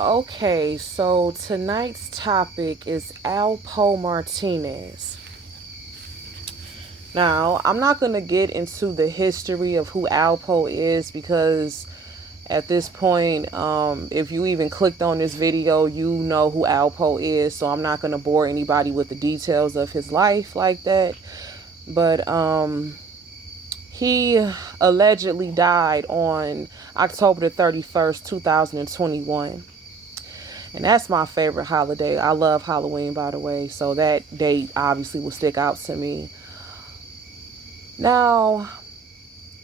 Okay, so tonight's topic is Alpo Martinez. Now, I'm not going to get into the history of who Alpo is because at this point, if you even clicked on this video, you know who Alpo is. So I'm not going to bore anybody with the details of his life like that. But he allegedly died on October the 31st, 2021. And that's my favorite holiday. I love Halloween, by the way. So that date obviously will stick out to me. Now,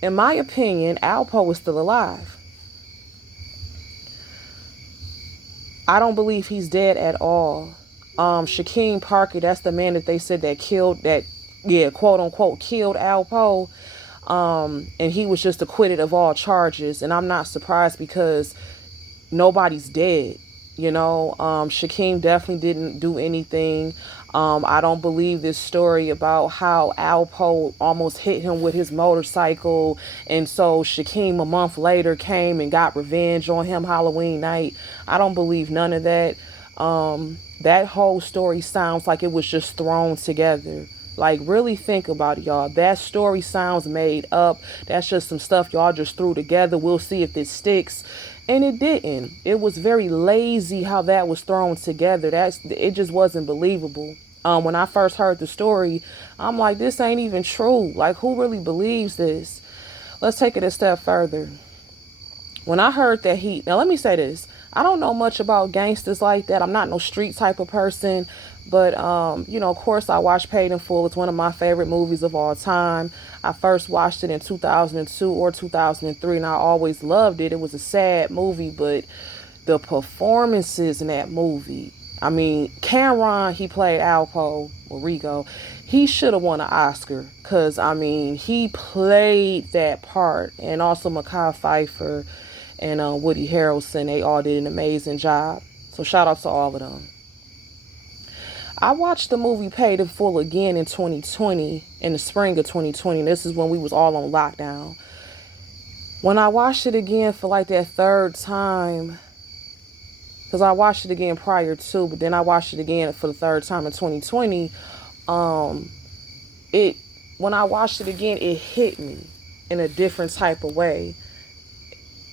in my opinion, Alpo is still alive. I don't believe he's dead at all. Shaquem Parker, that's the man that they said that killed, quote unquote, killed Alpo. And he was just acquitted of all charges. And I'm not surprised because nobody's dead. Shaquem definitely didn't do anything. I don't believe this story about how Alpo almost hit him with his motorcycle. And so Shaquem a month later came and got revenge on him Halloween night. I don't believe none of that. That whole story sounds like it was just thrown together. Like, really think about it, y'all. That story sounds made up. That's just some stuff y'all just threw together. We'll see if this sticks. And it didn't. It was very lazy how that was thrown together. It just wasn't believable. When I first heard the story, I'm like, this ain't even true. Like, who really believes this? Let's take it a step further. When I heard that now let me say this. I don't know much about gangsters like that. I'm not no street type of person. But, of course, I watched Paid in Full. It's one of my favorite movies of all time. I first watched it in 2002 or 2003, and I always loved it. It was a sad movie, but the performances in that movie. I mean, Cameron, he played Alpo, or Rigo. He should have won an Oscar because, he played that part. And also Mekhi Phifer and Woody Harrelson, they all did an amazing job. So shout out to all of them. I watched the movie Paid in Full again in 2020, in the spring of 2020. This is when we was all on lockdown. When I watched it again for like that third time, because I watched it again prior to, but then I watched it again for the third time in 2020, when I watched it again, it hit me in a different type of way.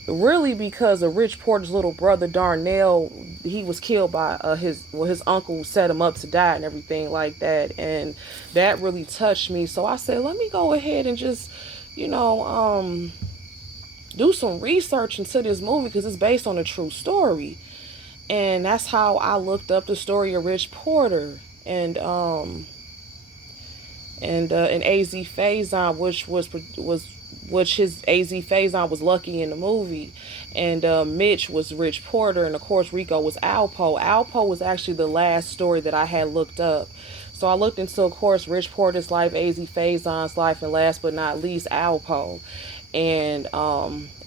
Really, because of Rich Porter's little brother Darnell, he was killed by his uncle set him up to die and everything like that, and that really touched me. So I said, let me go ahead and just, do some research into this movie because it's based on a true story, and that's how I looked up the story of Rich Porter and AZ Faison, which his AZ Faison was Lucky in the movie, and Mitch was Rich Porter, and of course Rico was Alpo. Alpo was actually the last story that I had looked up. So I looked into, of course, Rich Porter's life, AZ Faison's life, and last but not least, Alpo. And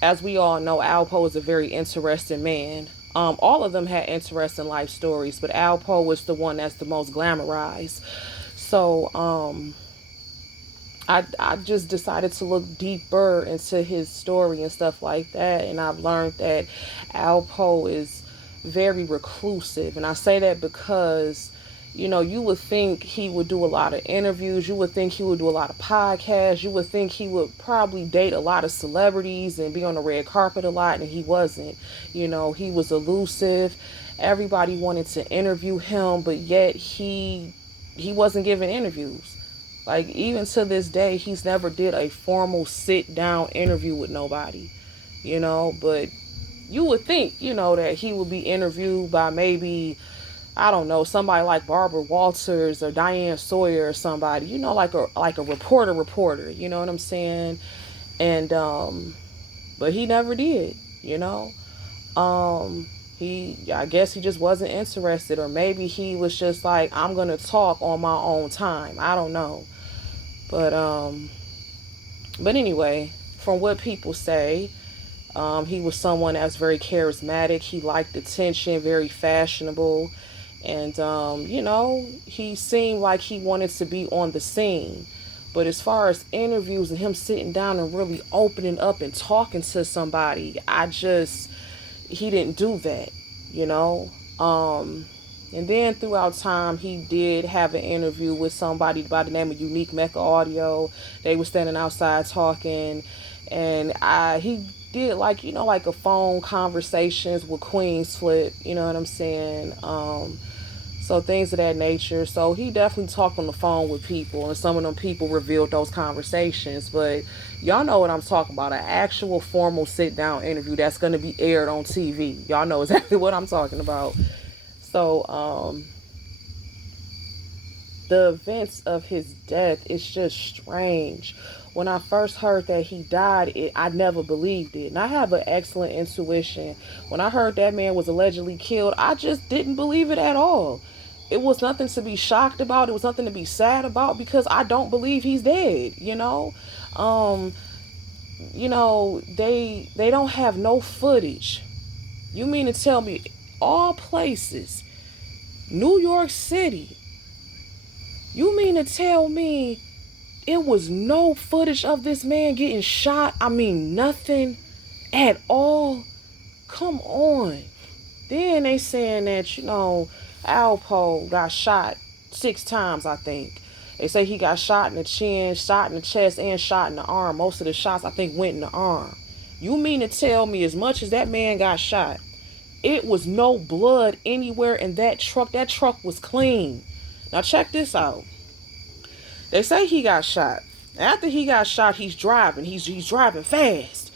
as we all know, Alpo is a very interesting man. All of them had interesting life stories, but Alpo was the one that's the most glamorized. So I just decided to look deeper into his story and stuff like that. And I've learned that Alpo is very reclusive. And I say that because, you would think he would do a lot of interviews. You would think he would do a lot of podcasts. You would think he would probably date a lot of celebrities and be on the red carpet a lot. And he wasn't. He was elusive. Everybody wanted to interview him, but yet he wasn't giving interviews. Like, even to this day, he's never did a formal sit-down interview with nobody, but you would think, that he would be interviewed by maybe, I don't know, somebody like Barbara Walters or Diane Sawyer or somebody, like a reporter, you know what I'm saying? And, but he never did, I guess he just wasn't interested, or maybe he was just like, I'm going to talk on my own time. I don't know. But anyway, from what people say, he was someone that's very charismatic. He liked attention, very fashionable. And, he seemed like he wanted to be on the scene. But as far as interviews and him sitting down and really opening up and talking to somebody, he didn't do that. you know. And then throughout time, he did have an interview with somebody by the name of Unique Mecca Audio. They were standing outside talking, and he did like, like a phone conversations with Queen's Flip, you know what I'm saying? So things of that nature. So he definitely talked on the phone with people, and some of them people revealed those conversations. But y'all know what I'm talking about, an actual formal sit down interview that's going to be aired on TV. Y'all know exactly what I'm talking about. So the events of his death, it's just strange. When I first heard that he died, I never believed it. And I have an excellent intuition. When I heard that man was allegedly killed, I just didn't believe it at all. It was nothing to be shocked about. It was nothing to be sad about, because I don't believe he's dead, they don't have no footage. You mean to tell me all places, New York City, you mean to tell me it was no footage of this man getting shot? I mean, nothing at all? Come on. Then they saying that, Alpo got shot 6 times, I think. They say he got shot in the chin, shot in the chest, and shot in the arm. Most of the shots, I think, went in the arm. You mean to tell me as much as that man got shot, it was no blood anywhere in that truck? That truck was clean. Now check this out. They say he got shot. After he got shot, he's driving. He's driving fast.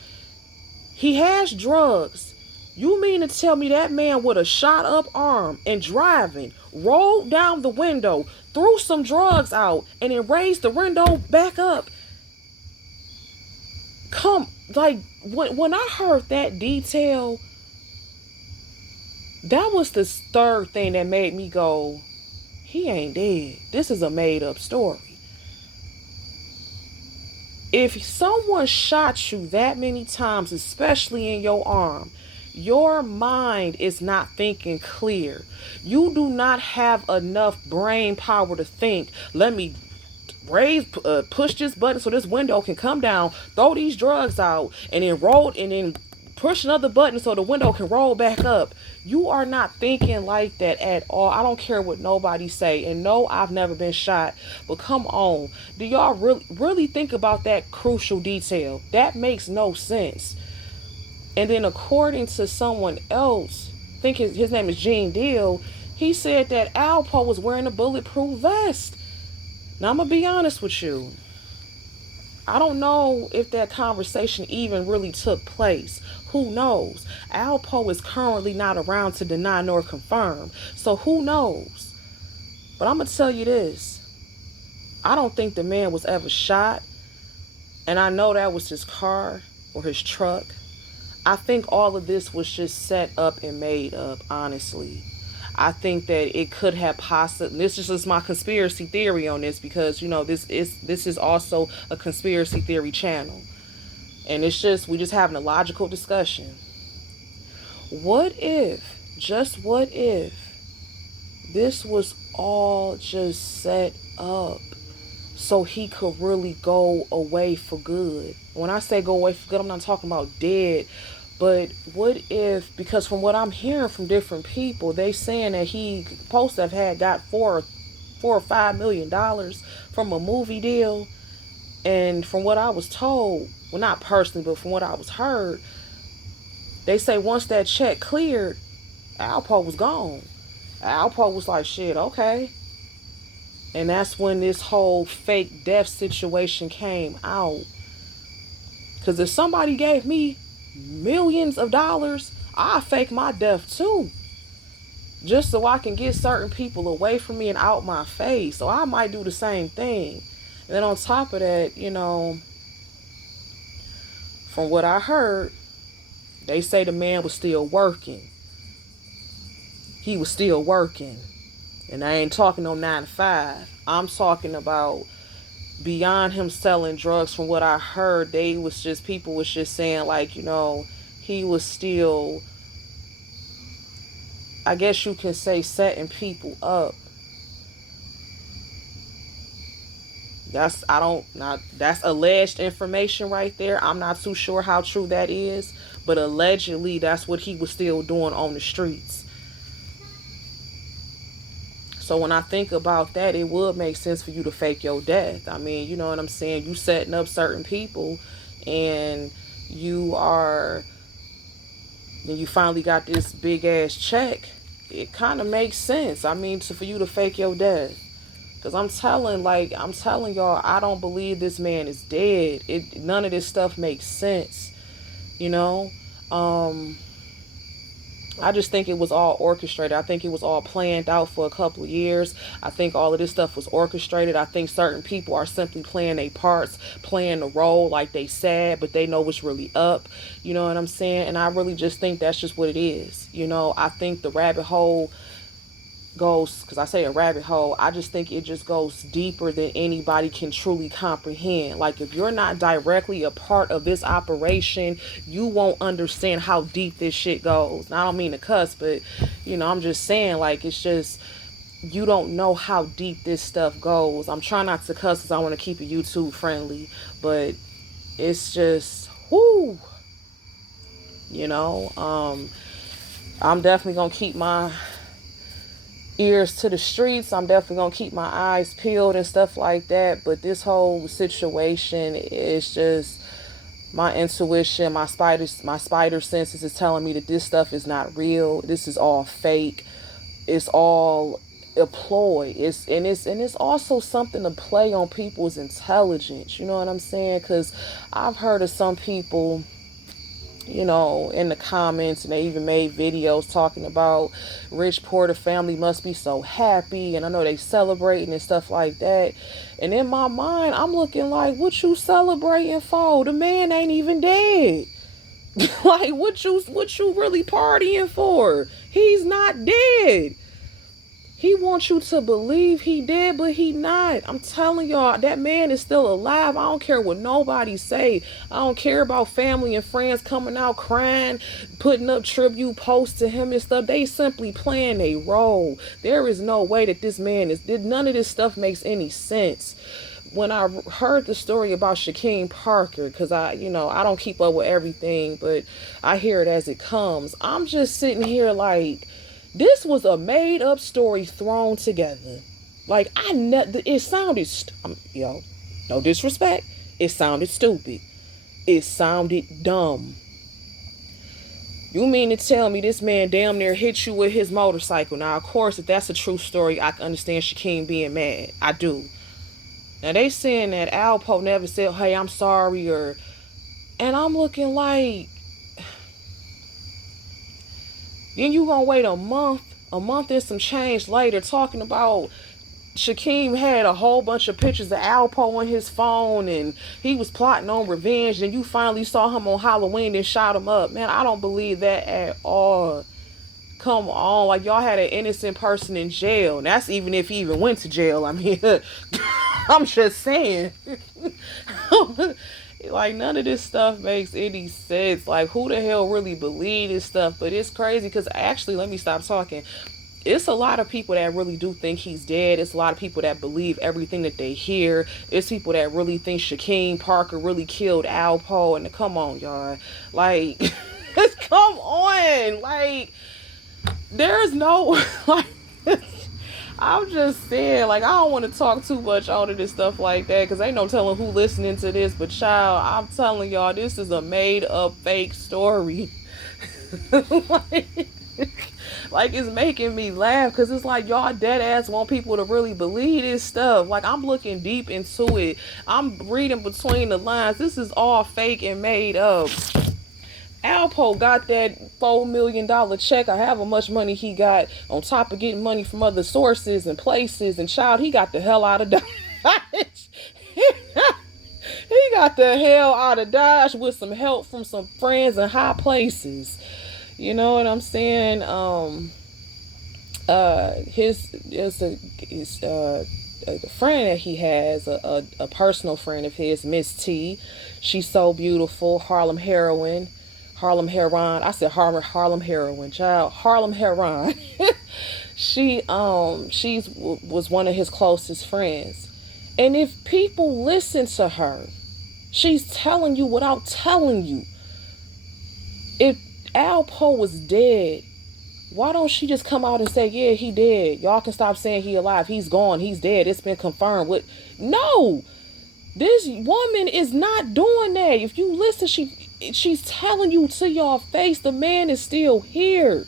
He has drugs. You mean to tell me that man with a shot up arm and driving rolled down the window, threw some drugs out, and then raised the window back up? When I heard that detail, that was the third thing that made me go, he ain't dead. This is a made up story. If someone shot you that many times, especially in your arm, your mind is not thinking clear. You do not have enough brain power to think, let me push this button so this window can come down, throw these drugs out, and then push another button so the window can roll back up. You are not thinking like that at all. I don't care what nobody say. And no, I've never been shot. But come on. Do y'all really think about that crucial detail? That makes no sense. And then according to someone else, I think his name is Gene Deal, he said that Alpo was wearing a bulletproof vest. Now, I'm going to be honest with you. I don't know if that conversation even really took place. Who knows? Alpo is currently not around to deny nor confirm. So who knows? But I'm going to tell you this. I don't think the man was ever shot. And I know that was his car or his truck. I think all of this was just set up and made up, honestly. I think that it could have possibly, this is just my conspiracy theory on this, because, this is also a conspiracy theory channel. And we just having a logical discussion. What if this was all just set up so he could really go away for good? When I say go away for good, I'm not talking about dead. But what if, because from what I'm hearing from different people, they saying that he supposed to have got $4 or $5 million from a movie deal. And from what I was told, well, not personally, but from what I was heard, they say once that check cleared, Alpo was gone. Alpo was like, shit, okay. And that's when this whole fake death situation came out. Because if somebody gave me millions of dollars, I fake my death too, just so I can get certain people away from me and out my face. So I might do the same thing. And then on top of that, from what I heard, they say the man was still working. He was still working. And I ain't talking no 9 to 5. I'm talking about beyond him selling drugs. From what I heard, people was just saying like, he was still, I guess you can say, setting people up. That's alleged information right there. I'm not too sure how true that is, but allegedly that's what he was still doing on the streets. So when I think about that, it would make sense for you to fake your death. I mean, you know what I'm saying? You setting up certain people, and you are, and you finally got this big ass check. It kind of makes sense. I mean, for you to fake your death. Cause I'm telling y'all, I don't believe this man is dead. None of this stuff makes sense, you know. I just think it was all orchestrated. I think it was all planned out for a couple of years. I think all of this stuff was orchestrated. I think certain people are simply playing their parts, playing the role like they sad, but they know what's really up. You know what I'm saying? And I really just think that's just what it is. You know, I think the rabbit hole goes, because I say a rabbit hole, I just think it just goes deeper than anybody can truly comprehend. Like, if you're not directly a part of this operation, you won't understand how deep this shit goes. And I don't mean to cuss, but you know, I'm just saying, like, it's just, you don't know how deep this stuff goes. I'm trying not to cuss because I want to keep it YouTube friendly, but it's just whoo, you know. I'm definitely gonna keep my ears to the streets. I'm definitely gonna keep my eyes peeled and stuff like that. But this whole situation is just, my intuition, my spider senses is telling me that this stuff is not real. This is all fake. It's all a ploy. It's also something to play on people's intelligence. You know what I'm saying? Because I've heard of some people, you know, in the comments, and they even made videos talking about rich Porter family must be so happy, and I know they celebrating and stuff like that. And in my mind, I'm looking like, what you celebrating for? The man ain't even dead. Like, what you really partying for? He's not dead. He wants you to believe he did, but he not. I'm telling y'all, that man is still alive. I don't care what nobody say. I don't care about family and friends coming out crying, putting up tribute posts to him and stuff. They simply playing a role. There is no way that this man is, none of this stuff makes any sense. When I heard the story about Shaquem Parker, because I don't keep up with everything, but I hear it as it comes. I'm just sitting here like, this was a made-up story thrown together. Like, it sounded, no disrespect, it sounded stupid. It sounded dumb. You mean to tell me this man damn near hit you with his motorcycle? Now, of course, if that's a true story, I can understand Shaquem being mad. I do. Now, they saying that Alpo never said, hey, I'm sorry, and I'm looking like, then you gonna wait a month and some change later talking about Shaquem had a whole bunch of pictures of Alpo on his phone and he was plotting on revenge, and you finally saw him on Halloween and shot him up. Man, I don't believe that at all. Come on, like, y'all had an innocent person in jail. And that's even if he even went to jail. I mean, I'm just saying. Like, none of this stuff makes any sense. Like, who the hell really believe this stuff? But it's crazy because actually, let me stop talking. It's a lot of people that really do think he's dead. It's a lot of people that believe everything that they hear. It's people that really think Shaquem Parker really killed Alpo. And come on, y'all. Like, come on. Like, there's no, like, I'm just saying, like, I don't want to talk too much on this stuff like that, because ain't no telling who listening to this, but child, I'm telling y'all, this is a made up fake story. like, it's making me laugh, because it's like, y'all dead ass want people to really believe this stuff. Like, I'm looking deep into it. I'm reading between the lines. This is all fake and made up. Alpo got that $4 million check, or however much money he got, on top of getting money from other sources and places, and child, he got the hell out of Dodge. He got the hell out of Dodge with some help from some friends in high places. You know what I'm saying? The friend that he has, a personal friend of his, Miss T. She's so beautiful. Harlem Heroin. I said Harlem Heroin, child. Harlem Heroin. She's was one of his closest friends. And if people listen to her, she's telling you without telling you. If Alpo was dead, Why don't she just come out and say, yeah, he dead. Y'all can stop saying he alive. He's gone. He's dead. It's been confirmed. With no, this woman is not doing that. If you listen, she's telling you to your face, the man is still here.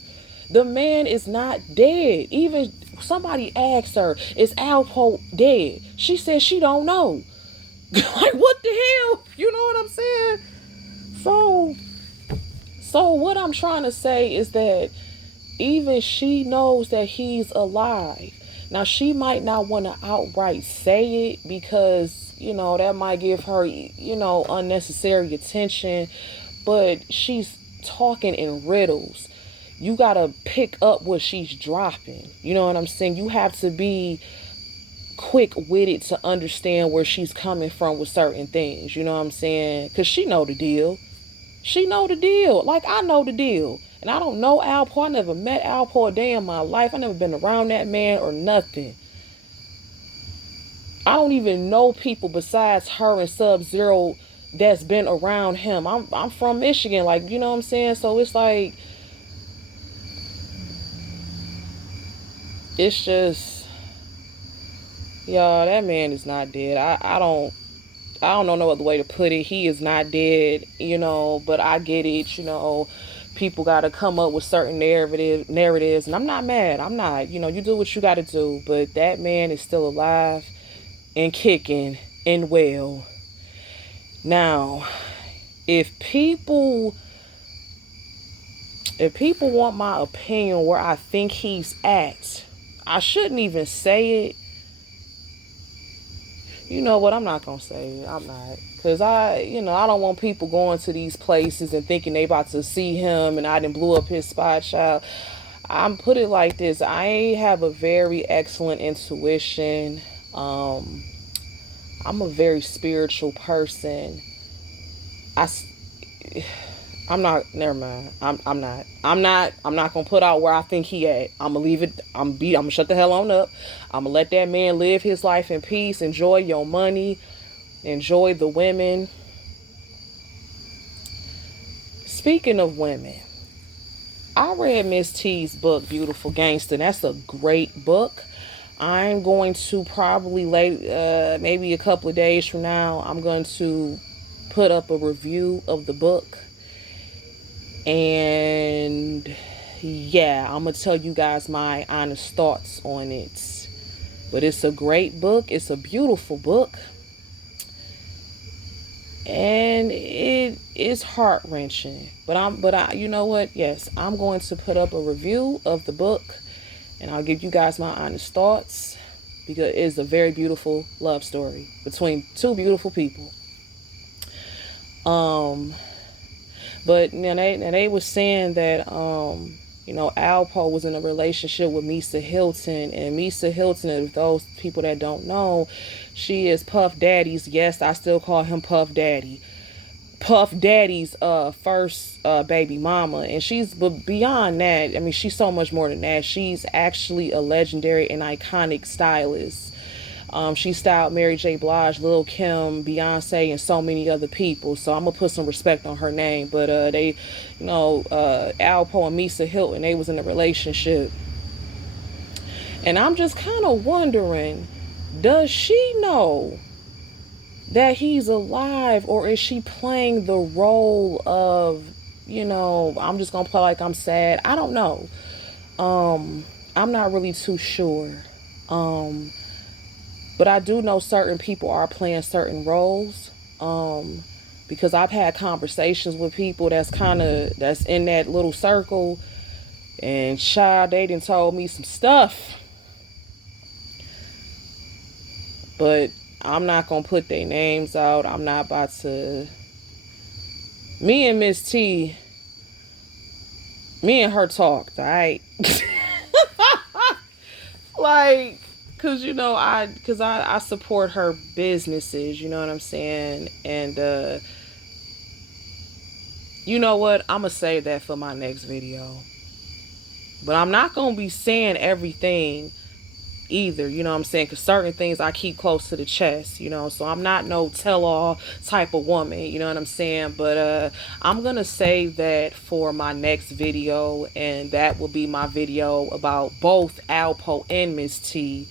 The man is not dead. Even somebody asked her, is Alpo dead? She said she don't know. Like, what the hell? You know what I'm saying? So what I'm trying to say is that even she knows that he's alive. Now, she might not want to outright say it because, that might give her, unnecessary attention. But she's talking in riddles. You got to pick up what she's dropping. You know what I'm saying? You have to be quick-witted to understand where she's coming from with certain things. You know what I'm saying? Because she know the deal. She know the deal. Like, I know the deal. And I don't know Alpo. I never met Alpo a day in my life. I never been around that man or nothing. I don't even know people besides her and Sub-Zero that's been around him. I'm from Michigan. Like, you know what I'm saying? So it's like, it's just, y'all, that man is not dead. I don't know no other way to put it. He is not dead, but I get it, people got to come up with certain narratives, and I'm not mad. I'm not, you do what you got to do, but that man is still alive and kicking and well. Now, if people want my opinion where I think he's at, I shouldn't even say it. You know what? I'm not going to say it. I'm not. Because I don't want people going to these places and thinking they about to see him and I done blew up his spot, child. I'm put it like this. I have a very excellent intuition. I'm a very spiritual person. I'm not, never mind. I'm not gonna put out where I think he at. I'm gonna leave it. I'm gonna shut the hell on up. I'm gonna let that man live his life in peace. Enjoy your money. Enjoy the women. Speaking of women, I read Miss T's book, Beautiful Gangster. That's a great book. I'm going to probably maybe a couple of days from now, I'm going to put up a review of the book. And yeah, I'm going to tell you guys my honest thoughts on it. But it's a great book. It's a beautiful book. And it is heart-wrenching. But you know what? Yes, I'm going to put up a review of the book. And I'll give you guys my honest thoughts. Because it is a very beautiful love story between two beautiful people. But they were saying that, Alpo was in a relationship with Misa Hilton. And Misa Hilton, if those people that don't know, she is Puff Daddy's, yes, I still call him Puff Daddy. Puff Daddy's first baby mama. And but beyond that, I mean, she's so much more than that. She's actually a legendary and iconic stylist. She styled Mary J. Blige, Lil' Kim, Beyonce, and so many other people. So I'm going to put some respect on her name. But Alpo and Misa Hilton, they was in a relationship. And I'm just kind of wondering, does she know that he's alive? Or is she playing the role of, I'm just going to play like I'm sad? I don't know. I'm not really too sure. But I do know certain people are playing certain roles. Because I've had conversations with people that's in that little circle. And child, they done told me some stuff. But I'm not going to put their names out. I'm not about to. Me and Miss T, me and her talked, alright? Like, because, I support her businesses, you know what I'm saying? And, you know what? I'm going to save that for my next video. But I'm not going to be saying everything either, you know what I'm saying? Because certain things I keep close to the chest, you know, so I'm not no tell-all type of woman, you know what I'm saying? But I'm gonna save that for my next video, and that will be my video about both Alpo and Miss T,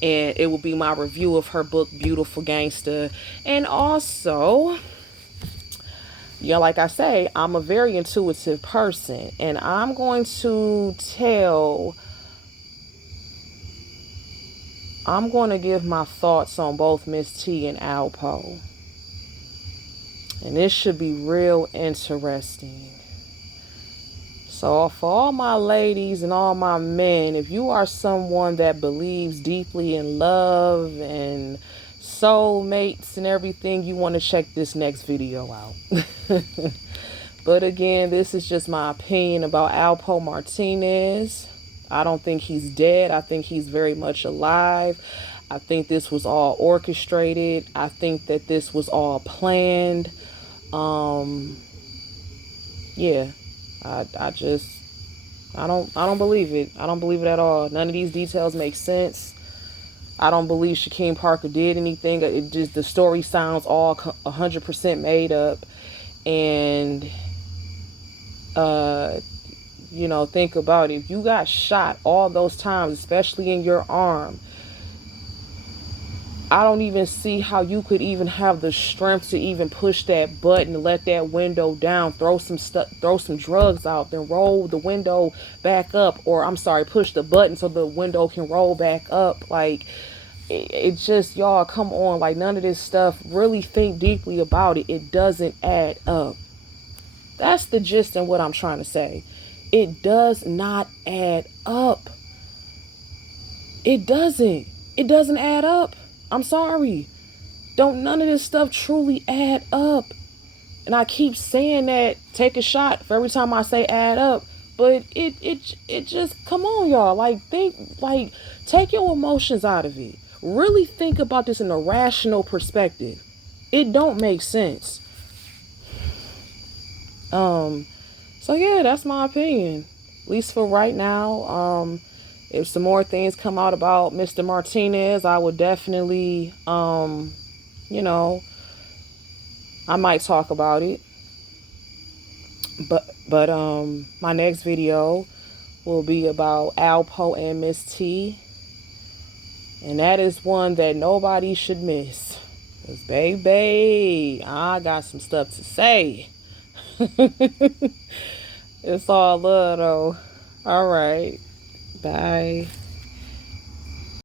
and it will be my review of her book Beautiful Gangsta. And also, you know, like I say, I'm a very intuitive person, and I'm going to give my thoughts on both Miss T and Alpo. And this should be real interesting. So for all my ladies and all my men, if you are someone that believes deeply in love and soulmates and everything, you want to check this next video out. But again, this is just my opinion about Alpo Martinez. I don't think he's dead. I think he's very much alive. I think this was all orchestrated. I think that this was all planned. Yeah. I don't believe it. I don't believe it at all. None of these details make sense. I don't believe Shaquem Parker did anything. It just, the story sounds all 100% made up. And you know, think about it. If you got shot all those times, especially in your arm, I don't even see how you could even have the strength to even push that button and let that window down, throw some drugs out, then roll the window back up, or I'm sorry, push the button so the window can roll back up. Like, it just, y'all, come on, like, none of this stuff, really think deeply about it. It doesn't add up. That's the gist and what I'm trying to say. It does not add up. It doesn't add up. I'm sorry. Don't none of this stuff truly add up. And I keep saying that, take a shot for every time I say add up. But it just, come on, y'all. Like, take your emotions out of it. Really think about this in a rational perspective. It don't make sense. So yeah, that's my opinion. At least for right now. If some more things come out about Mr. Martinez, I would definitely, you know, I might talk about it. But my next video will be about Alpo and Miss T. And that is one that nobody should miss. 'Cause baby, I got some stuff to say. It's all love though. All right. Bye.